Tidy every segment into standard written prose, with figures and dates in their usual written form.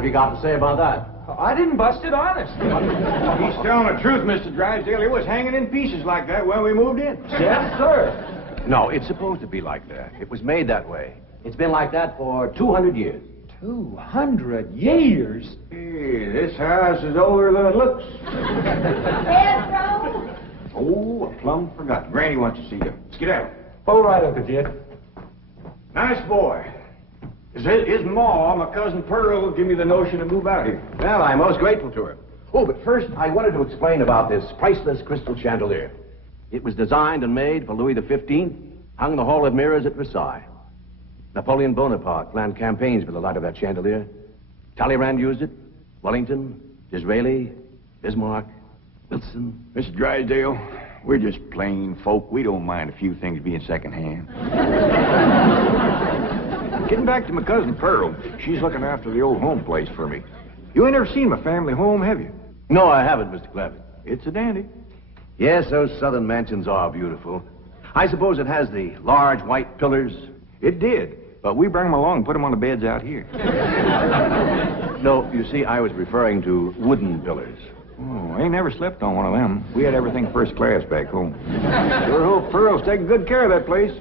have you got to say about that? I didn't bust it, honest. He's telling the truth, Mr. Drysdale. It was hanging in pieces like that when we moved in. Yes, sir. No, it's supposed to be like that. It was made that way. It's been like that for 200 years. 200 years? Hey, this house is older than it looks. Jethro? Oh, I plumb forgot. Granny wants to see you. Skedaddle. All right, Uncle Jed. Nice boy. His ma, my cousin Pearl, gave me the notion to move out here. Well, I'm most grateful to her. Oh, but first, I wanted to explain about this priceless crystal chandelier. It was designed and made for Louis XV, hung in the Hall of Mirrors at Versailles. Napoleon Bonaparte planned campaigns for the light of that chandelier. Talleyrand used it. Wellington, Disraeli, Bismarck, Wilson. Mr. Drysdale, we're just plain folk. We don't mind a few things being secondhand. Getting back to my cousin Pearl, she's looking after the old home place for me. You ain't never seen my family home, have you? No, I haven't, Mr. Clampett. It's a dandy. Yes, those southern mansions are beautiful. I suppose it has the large white pillars. It did, but we bring them along and put them on the beds out here. No, you see, I was referring to wooden pillars. Oh, I ain't never slept on one of them. We had everything first class back home. Sure hope Pearl's taking good care of that place.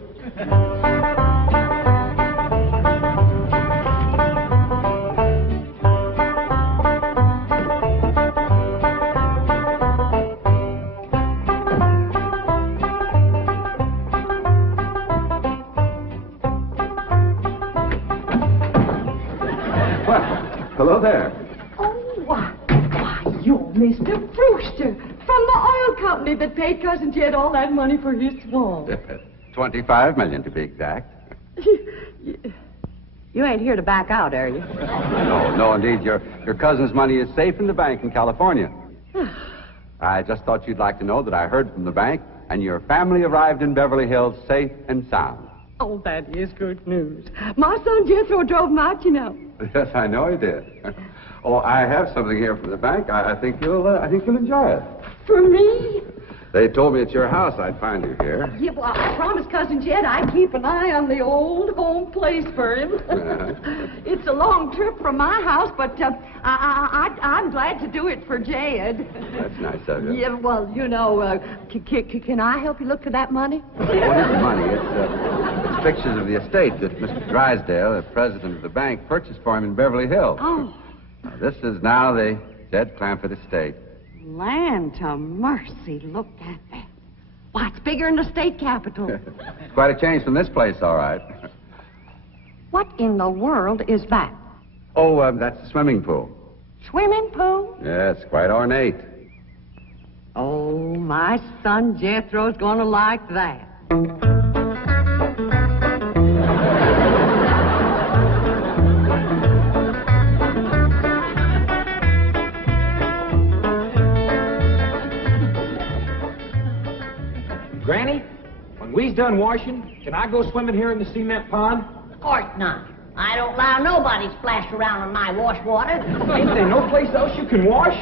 Hello there. Oh, why, you're Mr. Brewster from the oil company that paid Cousin Jed all that money for his swamp. 25 million to be exact. You ain't here to back out, are you? No, indeed. Your cousin's money is safe in the bank in California. I just thought you'd like to know that I heard from the bank, and your family arrived in Beverly Hills safe and sound. Oh, that is good news. My son Jethro drove him out, you know. Yes, I know he did. Oh, I have something here from the bank. I think you'll enjoy it. For me? They told me at your house I'd find you here. Yeah, well, I promised Cousin Jed I'd keep an eye on the old home place for him. It's a long trip from my house, but I'm glad to do it for Jed. That's nice of you. Yeah, well, you know, can I help you look for that money? What is the money? It's pictures of the estate that Mr. Drysdale, the president of the bank, purchased for him in Beverly Hills. Oh. Now, this is now the Jed Clampett estate. Land to mercy, look at that. Why, it's bigger than the state capitol. It's quite a change from this place, all right. What in the world is that? Oh, that's the swimming pool. Swimming pool? Yeah, it's quite ornate. Oh, my son Jethro's gonna like that. Granny, when we's done washing, can I go swimming here in the cement pond? Of course not. I don't allow nobody to splash around in my wash water. Ain't there no place else you can wash?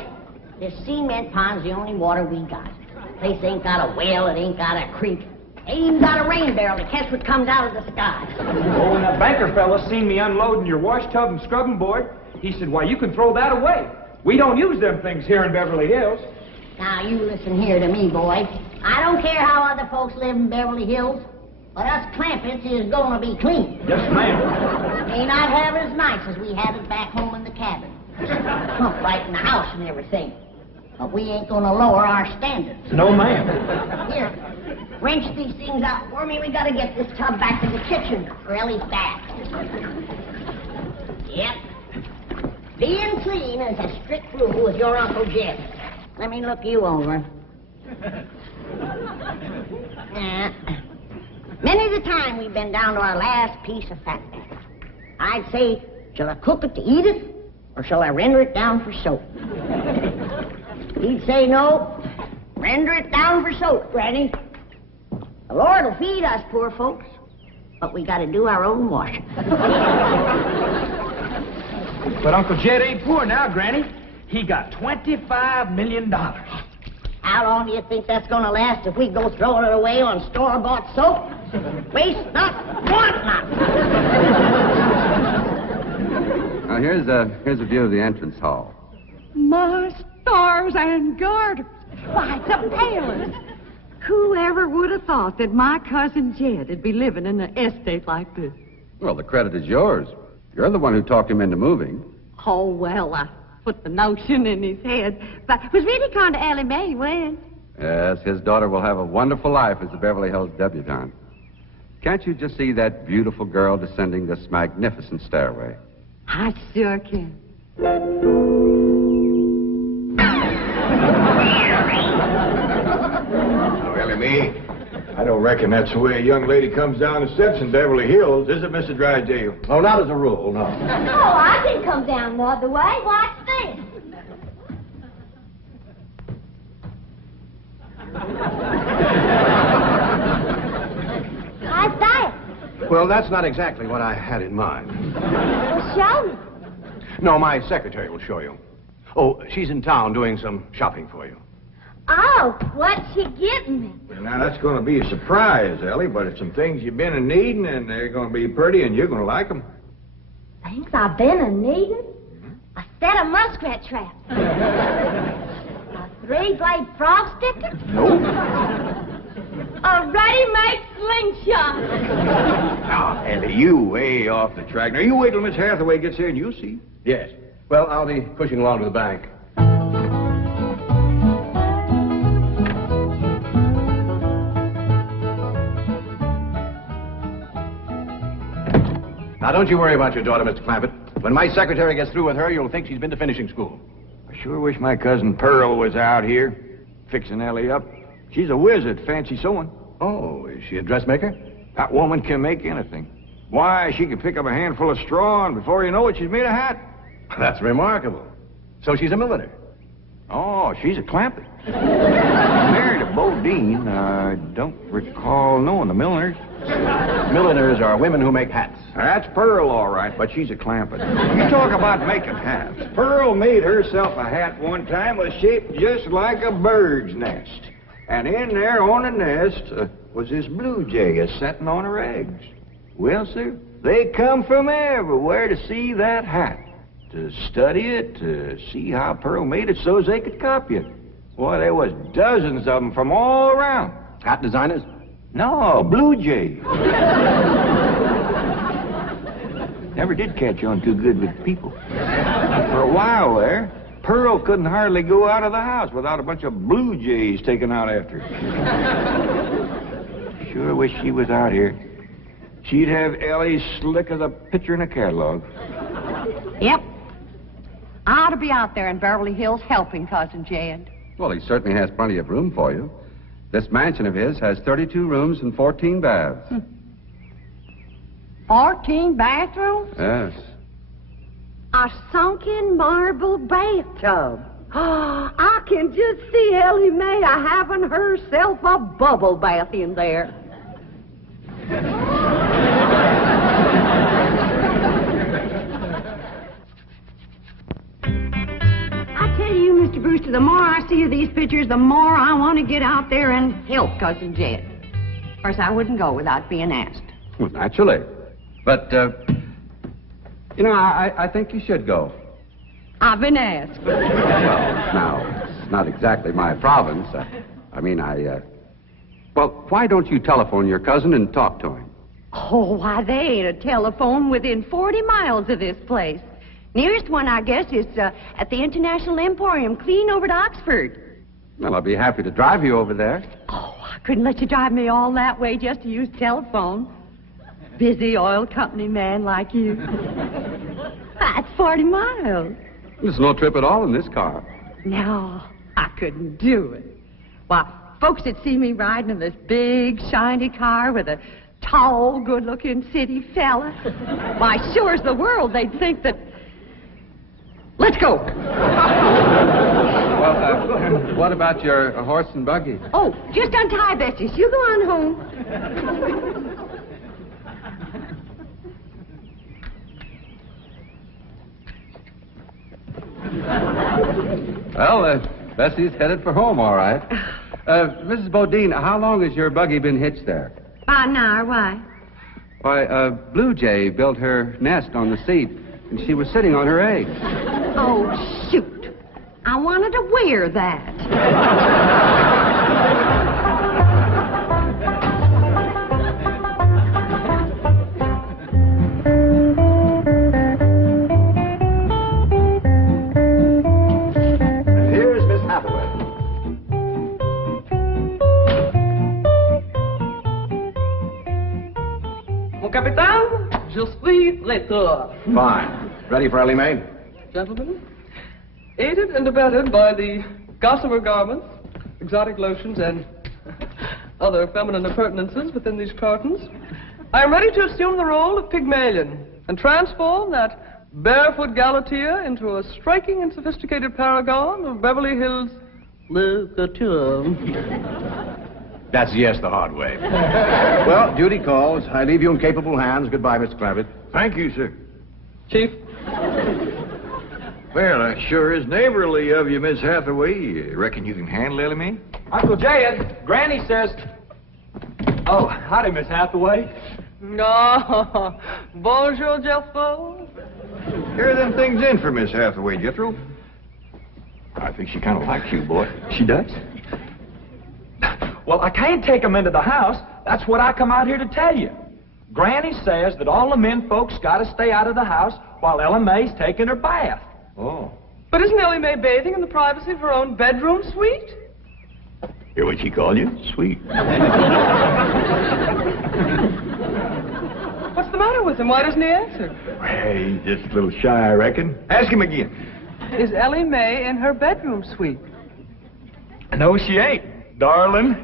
This cement pond's the only water we got. Place ain't got a well, it ain't got a creek. Ain't even got a rain barrel to catch what comes out of the sky. Oh, and that banker fella seen me unloading your wash tub and scrubbing board. He said, why, you can throw that away. We don't use them things here in Beverly Hills. Now, you listen here to me, boy. I don't care how other folks live in Beverly Hills, but us Clampetts is gonna be clean. Yes, ma'am. May not have it as nice as we have it back home in the cabin. Plump right in the house and everything. But we ain't gonna lower our standards. No, ma'am. Here, wrench these things out for me. We gotta get this tub back to the kitchen for Elly's bath. Yep. Being clean is a strict rule with your Uncle Jed. Let me look you over. Many's the time we've been down to our last piece of fat. I'd say, shall I cook it to eat it, or shall I render it down for soap? He'd say, no, render it down for soap, Granny. The Lord will feed us poor folks, but we gotta do our own washing. But Uncle Jed ain't poor now, Granny. He got $25 million. How long do you think that's gonna last if we go throwing it away on store-bought soap? Waste not, want not. Now, here's a view of the entrance hall. My stars and garters. Why, it's a palace. Whoever would have thought that my cousin Jed would be living in an estate like this? Well, the credit is yours. You're the one who talked him into moving. Oh, well, I put the notion in his head. But it was really kind of Elly May when. Yes, his daughter will have a wonderful life as a Beverly Hills debutante. Can't you just see that beautiful girl descending this magnificent stairway? I sure can. Elly May, I don't reckon that's the way a young lady comes down the steps in Beverly Hills, is it, Mr. Drysdale? Oh, not as a rule, no. Oh, I can come down the other way. Watch this. How's that? Well, that's not exactly what I had in mind. Well, show me. No, my secretary will show you. Oh, she's in town doing some shopping for you. Oh, what's she getting me? Now, that's going to be a surprise, Elly, but it's some things you've been a-needing, and they're going to be pretty, and you're going to like them. Things I've been a-needing? A set of muskrat traps. A three-blade frog sticker? Nope. A ready-made slingshot. Now, Elly, you way off the track. Now, you wait till Miss Hathaway gets here, and you'll see. Yes. Well, I'll be pushing along to the bank. Now, don't you worry about your daughter, Mr. Clampett. When my secretary gets through with her, you'll think she's been to finishing school. I sure wish my cousin Pearl was out here, fixing Elly up. She's a whiz at fancy sewing. Oh, is she a dressmaker? That woman can make anything. Why, she can pick up a handful of straw, and before you know it, she's made a hat. That's remarkable. So she's a milliner. Oh, she's a Clampett. Married a Bodine. I don't recall knowing the milliners. Milliners are women who make hats. That's Pearl, all right, but she's a Clampett. You talk about making hats. Pearl made herself a hat one time that was shaped just like a bird's nest. And in there on the nest was this blue jay a-setting on her eggs. Well, sir, they come from everywhere to see that hat, to study it, to see how Pearl made it so they could copy it. Boy, there was dozens of them from all around. Hat designers? No, blue jay. Never did catch on too good with people. For a while there, Pearl couldn't hardly go out of the house without a bunch of blue jays taken out after her. Sure wish she was out here. She'd have Elly slick as a picture in a catalog. Yep. I ought to be out there in Beverly Hills helping Cousin Jed. Well, he certainly has plenty of room for you. This mansion of his has 32 rooms and 14 baths. 14 bathrooms? Yes. A sunken marble bathtub. Oh, I can just see Elly May having herself a bubble bath in there. I tell you, Mr. Brewster, the more I see of these pictures, the more I want to get out there and help Cousin Jed. Of course, I wouldn't go without being asked. Well, naturally. But, you know, I think you should go. I've been asked. Well, now, it's not exactly my province. Well, why don't you telephone your cousin and talk to him? Oh, why, they ain't a telephone within 40 miles of this place. Nearest one, I guess, is at the International Emporium, clean over to Oxford. Well, I'll be happy to drive you over there. Oh, I couldn't let you drive me all that way just to use telephone. Busy oil company man like you. That's 40 miles. There's no trip at all in this car. No, I couldn't do it. Why, folks that see me riding in this big, shiny car with a tall, good-looking city fella, why, sure as the world, they'd think that... Let's go. Well, what about your horse and buggy? Oh, just untie Bessie's. You go on home. Well, Bessie's headed for home, all right. Mrs. Bodine, how long has your buggy been hitched there? About an hour, why? Why, Blue Jay built her nest on the seat and she was sitting on her eggs. Oh, shoot. I wanted to wear that. Capitaine, je suis traiteur. Fine. Ready for Elly May? Gentlemen, aided and abetted by the gossamer garments, exotic lotions, and other feminine appurtenances within these cartons, I am ready to assume the role of Pygmalion and transform that barefoot galatea into a striking and sophisticated paragon of Beverly Hills literature. That's yes the hard way. Well, duty calls. I leave you in capable hands. Goodbye, Mr. Clampett. Thank you, sir. Chief? Well, that sure is neighborly of you, Miss Hathaway. Reckon you can handle Elly May? Uncle Jed, Granny says... Oh, howdy, Miss Hathaway. No. Bonjour, Jethro. Here are them things in for Miss Hathaway, Jethro. I think she kind of likes you, boy. She does? Well, I can't take them into the house. That's what I come out here to tell you. Granny says that all the men folks got to stay out of the house while Elly May's taking her bath. Oh. But isn't Elly May bathing in the privacy of her own bedroom suite? Hear what she called you? Sweet. What's the matter with him? Why doesn't he answer? Hey, he's just a little shy, I reckon. Ask him again. Is Elly May in her bedroom suite? No, she ain't, darling.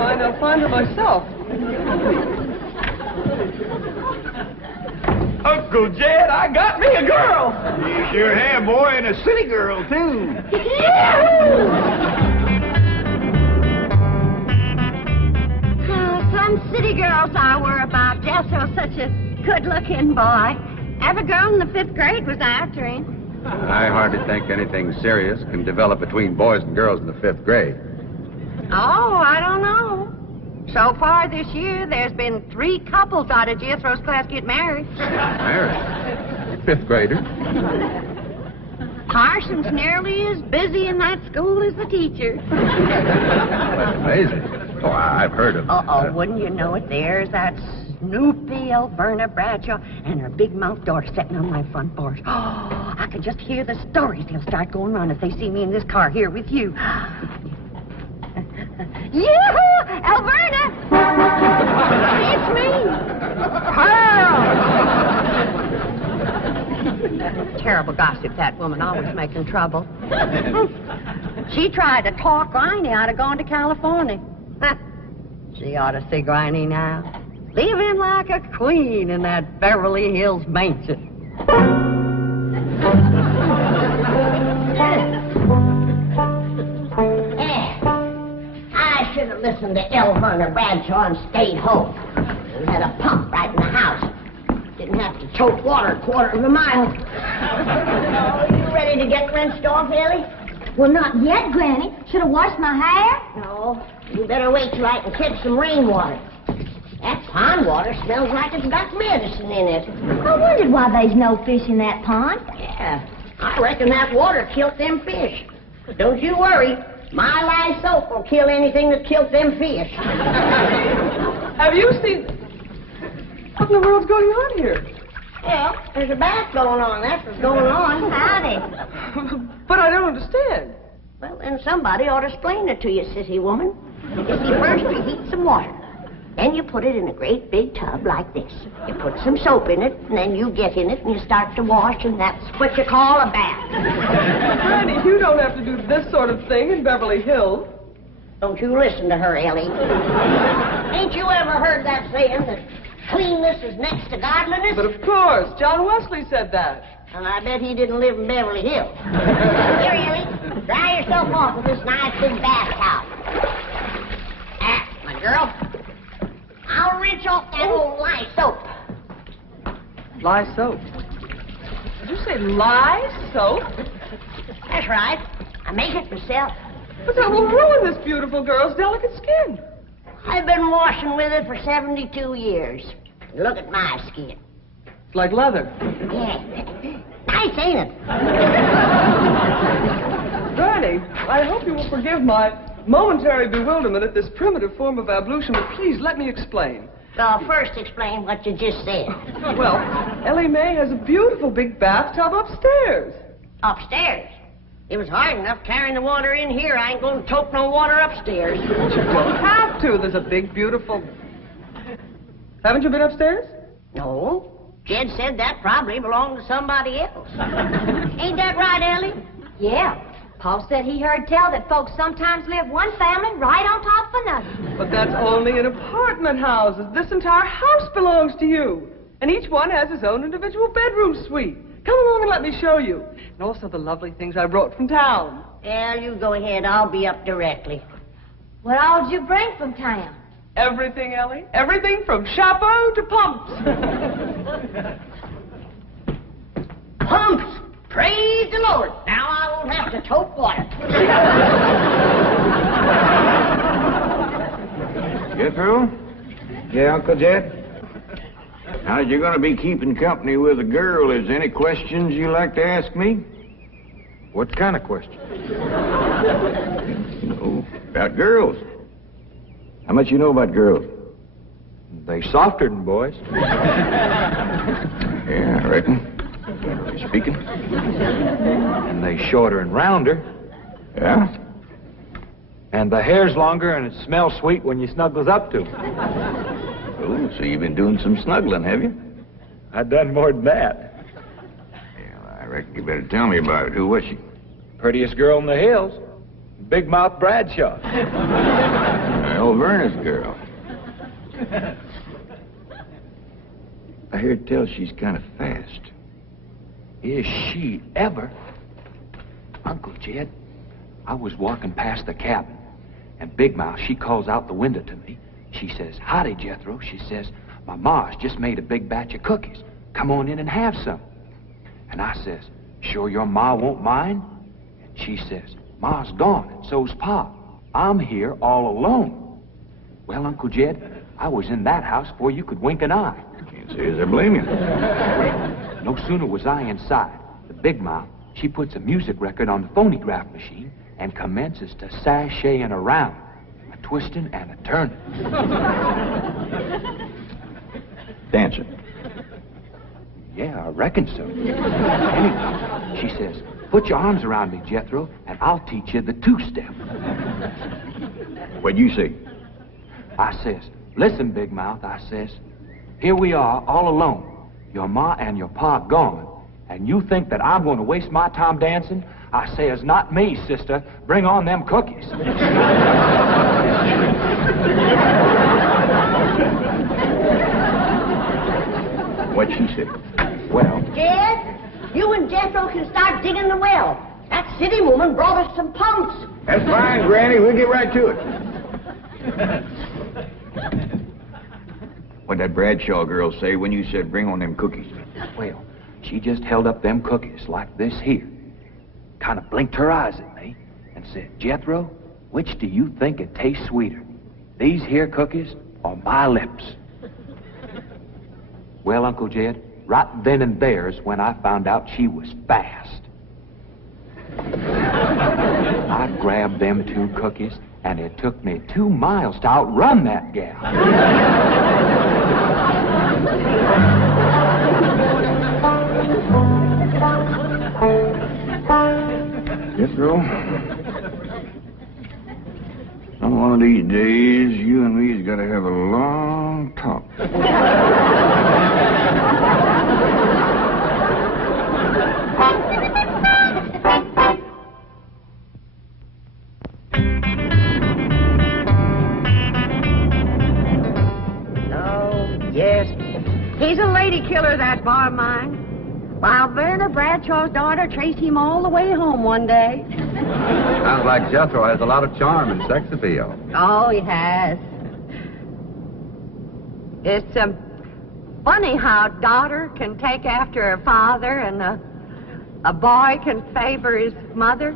Fine, I'll find her myself. Uncle Jed, I got me a girl. You sure have, boy, and a city girl, too. Some city girls I were about. Jethro's such a good-looking boy. Every girl in the 5th grade was after him. I hardly think anything serious can develop between boys and girls in the 5th grade. Oh, I don't know. So far this year, there's been 3 couples out of Jethro's class get married. Married? 5th grader? Parson's nearly as busy in that school as the teacher. That's amazing. Oh, I've heard of Uh-oh, wouldn't you know it? There's that Snoopy Alverna Bradshaw and her big-mouthed daughter sitting on my front porch. Oh, I can just hear the stories they'll start going around if they see me in this car here with you. Yoo-hoo! Alverna! It's me! Pearl! Terrible gossip, that woman, always making trouble. She tried to talk Granny out of going to California. She ought to see Granny now. Living like a queen in that Beverly Hills mansion. I should have listened to Alverna Bradshaw and stayed home. We had a pump right in the house. Didn't have to choke water a quarter of a mile. Oh, you ready to get rinsed off, Elly? Well, not yet, Granny. Should have washed my hair. No, you better wait till I can catch some rainwater. That pond water smells like it's got medicine in it. I wondered why there's no fish in that pond. Yeah, I reckon that water killed them fish. But don't you worry. My lye soap will kill anything that killed them fish. Have you seen... What in the world's going on here? Well, there's a bath going on. That's what's going on. Howdy. But I don't understand. Well, then somebody ought to explain it to you, sissy woman. You see, first you heat some water. Then you put it in a great big tub like this. You put some soap in it, and then you get in it, and you start to wash, and that's what you call a bath. Granny, you don't have to do this sort of thing in Beverly Hills. Don't you listen to her, Elly. Ain't you ever heard that saying that cleanness is next to godliness? But of course, John Wesley said that. And I bet he didn't live in Beverly Hills. Here, Elly, dry yourself off with this nice big bath towel. Ah, my girl. I'll rinse off that old lye soap. Lye soap. Did you say lye soap? That's right. I make it myself. But that will ruin this beautiful girl's delicate skin. I've been washing with it for 72 years. Look at my skin. It's like leather. Yeah. Nice, ain't it? Granny, I hope you will forgive my momentary bewilderment at this primitive form of ablution, but please let me explain. So first explain what you just said. Well, Elly May has a beautiful big bathtub upstairs. Upstairs? It was hard enough carrying the water in here. I ain't going to tote no water upstairs. You don't have to. There's a big, beautiful... Haven't you been upstairs? No. Jed said that probably belonged to somebody else. Ain't that right, Elly? Yeah. Paul said he heard tell that folks sometimes live one family right on top of another. But that's only in apartment houses. This entire house belongs to you. And each one has his own individual bedroom suite. Come along and let me show you. And also the lovely things I brought from town. Yeah, you go ahead. I'll be up directly. What all did you bring from town? Everything, Elly. Everything from chapeau to pumps. Pumps! Praise the Lord. Now I won't have to tote water. Jethro? Yeah, Uncle Jed? Now, you're going to be keeping company with a girl. Is there any questions you like to ask me? What kind of questions? About girls. How much you know about girls? They softer than boys. Yeah, I reckon. Generally speaking. And they shorter and rounder. Yeah? And the hair's longer and it smells sweet when you snuggles up to 'em. Oh, so you've been doing some snuggling, have you? I've done more than that. Well, I reckon you better tell me about it. Who was she? Prettiest girl in the hills. Big Mouth Bradshaw. Well, Verna's girl. I heard tell she's kind of fast. Is she ever? Uncle Jed, I was walking past the cabin, and Big Mouth, she calls out the window to me. She says, "Howdy, Jethro." She says, "My ma's just made a big batch of cookies. Come on in and have some." And I says, "Sure your ma won't mind?" And she says, "Ma's gone, and so's Pa. I'm here all alone." Well, Uncle Jed, I was in that house before you could wink an eye. Can't say as I blame you. No sooner was I inside, the Big Mouth, she puts a music record on the phonograph machine and commences to sashaying around, a twisting and a turning. Dancing. Yeah, I reckon so. Anyway, she says, "Put your arms around me, Jethro, and I'll teach you the two-step." What'd you say? I says, "Listen, Big Mouth," I says, "here we are all alone. Your ma and your pa gone, and you think that I'm going to waste my time dancing?" I says, "Not me, sister. Bring on them cookies." What'd she say? Well, Jed, you and Jethro can start digging the well. That city woman brought us some pumps. That's fine, Granny. We'll get right to it. What'd that Bradshaw girl say when you said bring on them cookies? well, she just held up them cookies like this here, kind of blinked her eyes at me, and said, "Jethro, which do you think it tastes sweeter, these here cookies or my lips?" Well, Uncle Jed, right then and there's when I found out she was fast. I grabbed them two cookies, and it took me 2 miles to outrun that gal. Jethro, some one of these days, you and me's got to have a long talk. He's a lady killer, that bar of mine. While Verna Bradshaw's daughter traced him all the way home one day. Sounds like Jethro has a lot of charm and sex appeal. Oh, he has. It's funny how a daughter can take after her father and a boy can favor his mother.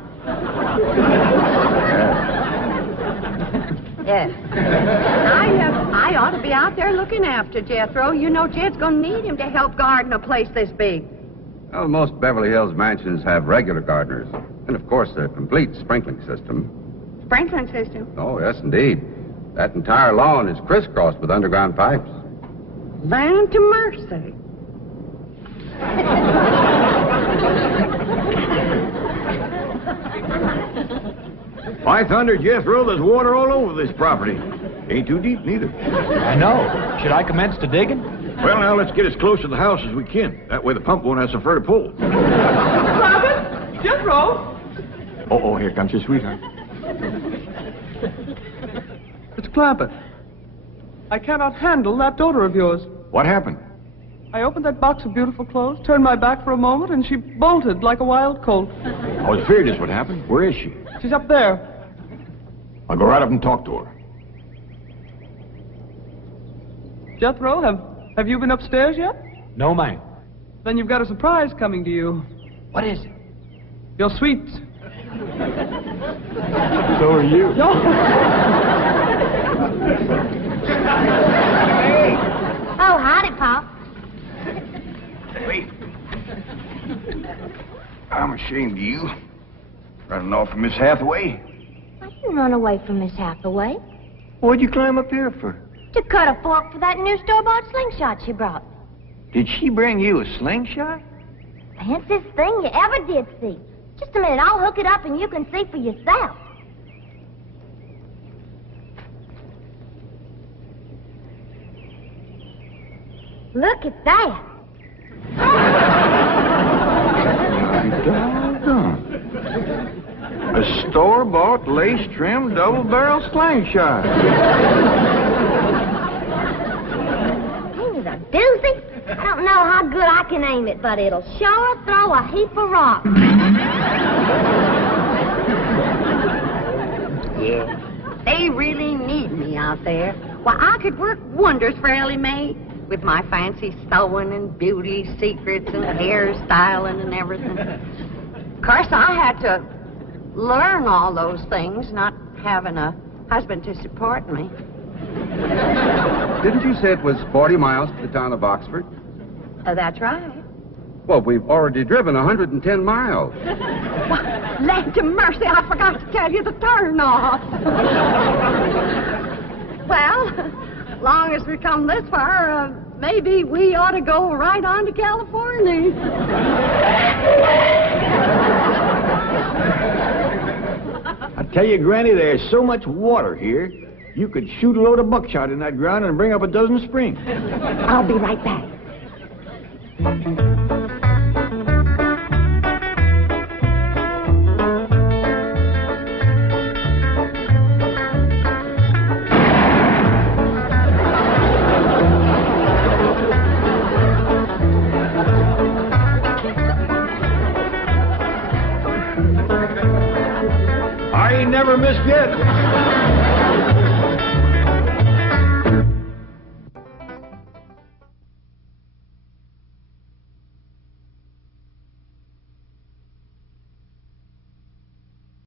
Yes. I ought to be out there looking after Jethro. You know Jed's going to need him to help garden a place this big. Well, most Beverly Hills mansions have regular gardeners. And, of course, a complete sprinkling system. Sprinkling system? Oh, yes, indeed. That entire lawn is crisscrossed with underground pipes. Land to mercy. By thunder, Jethro, there's water all over this property. Ain't too deep, neither. I know. Should I commence to digging? Well, now, let's get as close to the house as we can. That way the pump won't have so far to pull. Clampett? Jethro? Oh, here comes your sweetheart. It's Clampett. I cannot handle that daughter of yours. What happened? I opened that box of beautiful clothes, turned my back for a moment, and she bolted like a wild colt. I was afraid this would happen. Where is she? She's up there. I'll go right up and talk to her. Jethro, have you been upstairs yet? No, ma'am. Then you've got a surprise coming to you. What is it? Your sweets. So are you. No. Oh, howdy, Pop. Wait. I'm ashamed of you. Running off from Miss Hathaway. I didn't run away from Miss Hathaway. What'd you climb up here for? To cut a fork for that new store-bought slingshot she brought. Did she bring you a slingshot? Fanciest thing you ever did see. Just a minute, I'll hook it up and you can see for yourself. Look at that. Doggone. A store-bought, lace-trimmed, double-barrel slingshot. Ain't it a doozy? I don't know how good I can aim it, but it'll sure throw a heap of rocks. Yeah. They really need me out there. Why, I could work wonders for Elly Mae with my fancy sewing and beauty secrets and hairstyling and everything. Of course, I had to learn all those things, not having a husband to support me. Didn't you say it was 40 miles to the town of Oxford? That's right. Well, we've already driven 110 miles. Why, land to mercy, I forgot to tell you the turn off. Well, long as we come this far, maybe we ought to go right on to California. I tell you, Granny, there's so much water here, you could shoot a load of buckshot in that ground and bring up a dozen springs. I'll be right back. I ain't never missed yet.